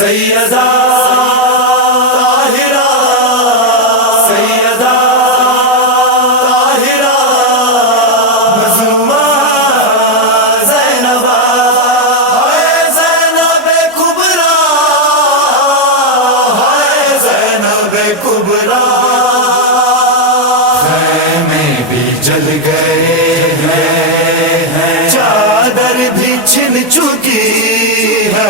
سیدہ طاہرہ سیدہ طاہرہ مظلومہ زینب ہے زینب کبریٰ ہے زینب کبریٰ خیمے بھی جل گئے ہیں چادر بھی چھن چکی ہے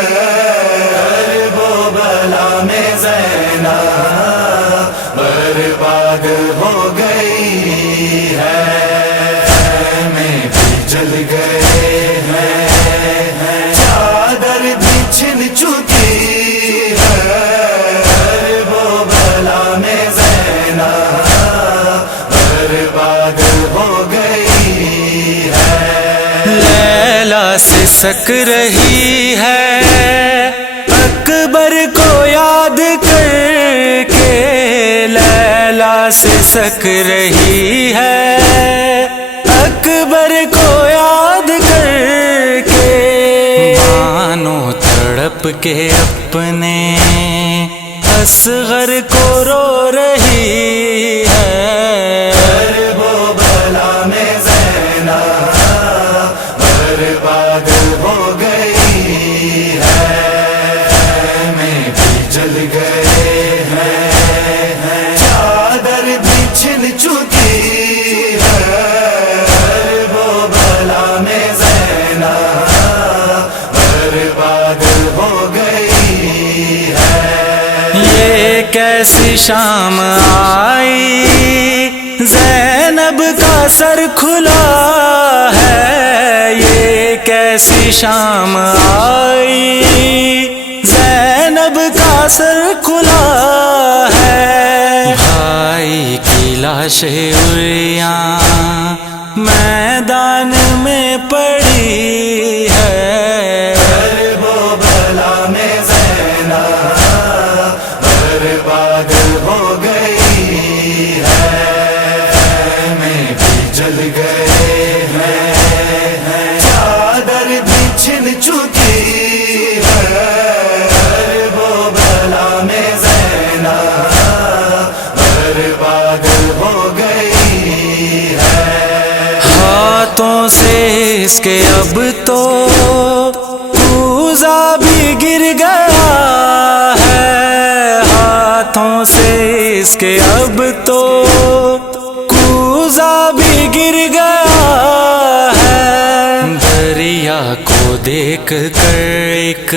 برباد ہو گئی ہے میں بھی جل گئے ہیں چادر بھی چھن چکی ہے وہ بلا میں زینب برباد ہو گئی ہے لیلا سے سک رہی ہے اکبر کو یاد کر کے لیلا سے سک رہی ہے اکبر کو یاد کر کے مانو تڑپ کے اپنے اصغر کو رو رہی ہے وہ بلا میں زینب برباد ہو گئی ہے جل گئے ہیں چادر بھی چھن چکی ہے وہ بلا میں زینب برباد ہو گئی ہے یہ کیسی شام آئی زینب کا سر کھلا ہے یہ کیسی شام آئی زینب کا سر کھلا ہے بھائی کی لاشیں عریاں میدان میں پڑی ہے وہ بلا میں زینب برباد ہو گئی ہے میں بھی جل گئے ہیں چادر بھی چھن چکی ہے برباد ہو گئی ہے ہاتھوں سے اس کے اب تو کوزہ بھی گر گیا ہے ہاتھوں سے اس کے اب تو کوزہ بھی گر گیا ہے دریا کو دیکھ کر ایک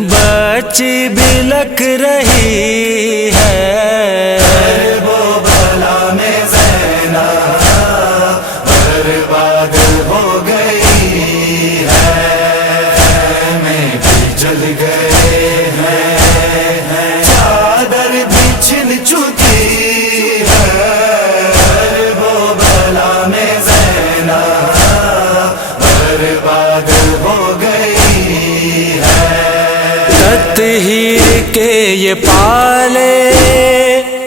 بچی بلک رہی ہے وہ بلا میں زینب برباد ہو گئی ہے میں بھی جل گئے ہیں چادر بھی چھن چکی ہے وہ بلا میں زینب برباد ہو گئی ہے تطہیر کے یہ پالے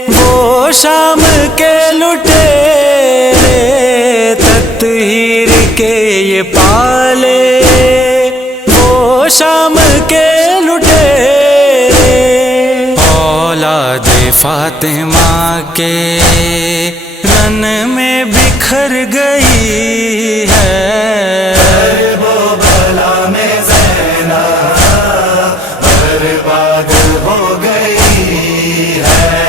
وہ شام کے لٹیرے تطہیر کے یہ پالے وہ شام کے لٹیرے اولاد فاطمہ کے رن میں بکھر گئی ہے وہ بلا میں زینب برباد ہو گئی ہے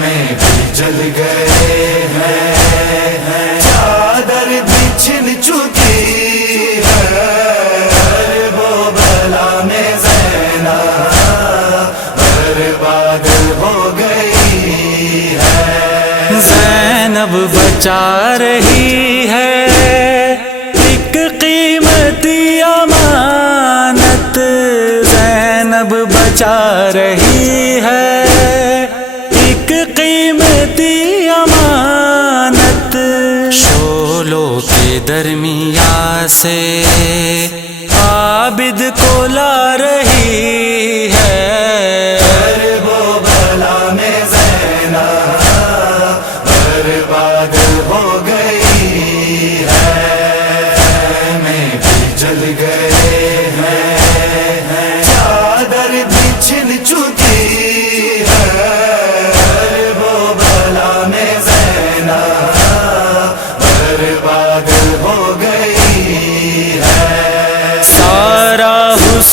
میں بھی جل گئے ہیں چادر بھی چھن چکی ہے وہ بلا میں زینب برباد ہو گئی ہے زینب بچا رہی ہے ایک قیمتی امانت زینب بچا رہی ہے ایک قیمتی امانت شولوں کے درمیان سے عابد کو لا رہی ہے وہ بلا میں زینب برباد ہو گئی ہے میں بھی جل گئے ہیں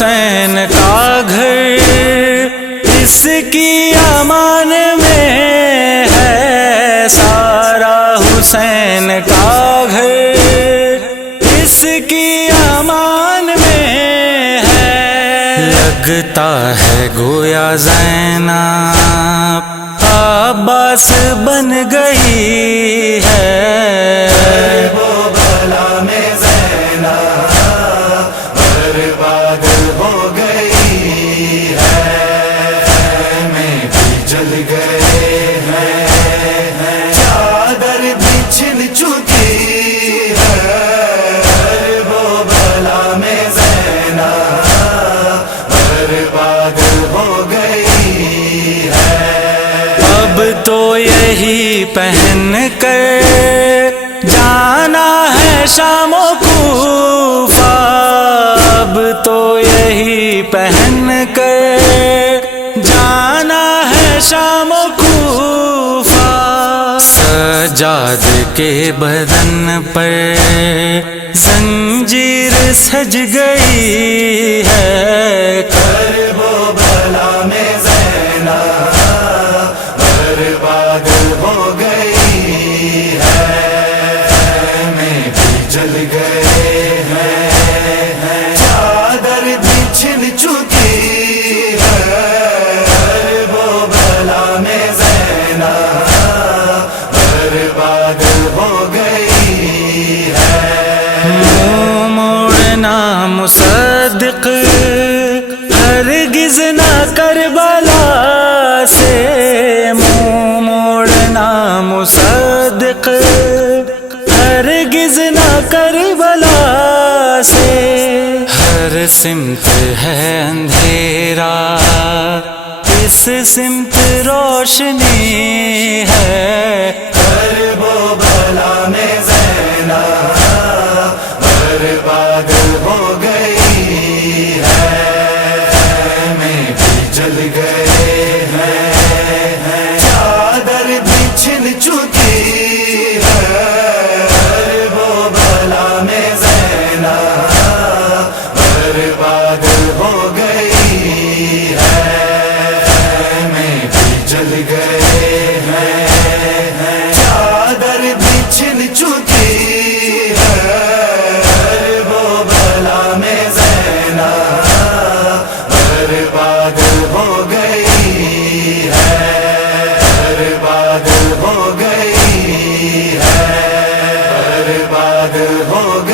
حسین کا گھر اس کی امان میں ہے، سارا حسین کا گھر اس کی امان میں ہے۔ لگتا ہے گویا زینب عباس بن گئی ہے، وہ بلا میں زینب برباد ہو گئی ہے، میں بھی جل گئے ہیں، چادر بھی چھن چکی ہے، وہ بلا میں زینب برباد ہو گئی ہے۔ اب تو یہی پہن کر جانا ہے شام و کوفہ، اب تو یہی پہن کر جانا ہے شام و کوفہ۔ سجاد کے بدن پر زنجیر سج گئی ہے، وہ بلا میں زینب برباد ہو گئی ہے، میں بھی جل گئے ہیں، چادر بھی چھن چکی ہے، وہ بلا میں زینب برباد ہو گئی ہے۔ منہ موڑنا مصدق ہرگز نہ کربلا سے، منہ موڑنا مصدق ہرگز نہ کربلا سے۔ ہر سمت ہے اندھیرا اس سمت روشنی ہے، وہ بلا میں زینب برباد ہو گئی ہے، میں بھی جل گئے ہیں، چادر بھی چھن چکی ہے، وہ بلا میں زینب برباد ہو گئی ہے، میں بھی جل گئے ہیں، چادر بھی چھن چکی ہے، وہ بلا میں زینب برباد ہو گئی ہے، برباد ہو گئی ہے، برباد ہو گئی۔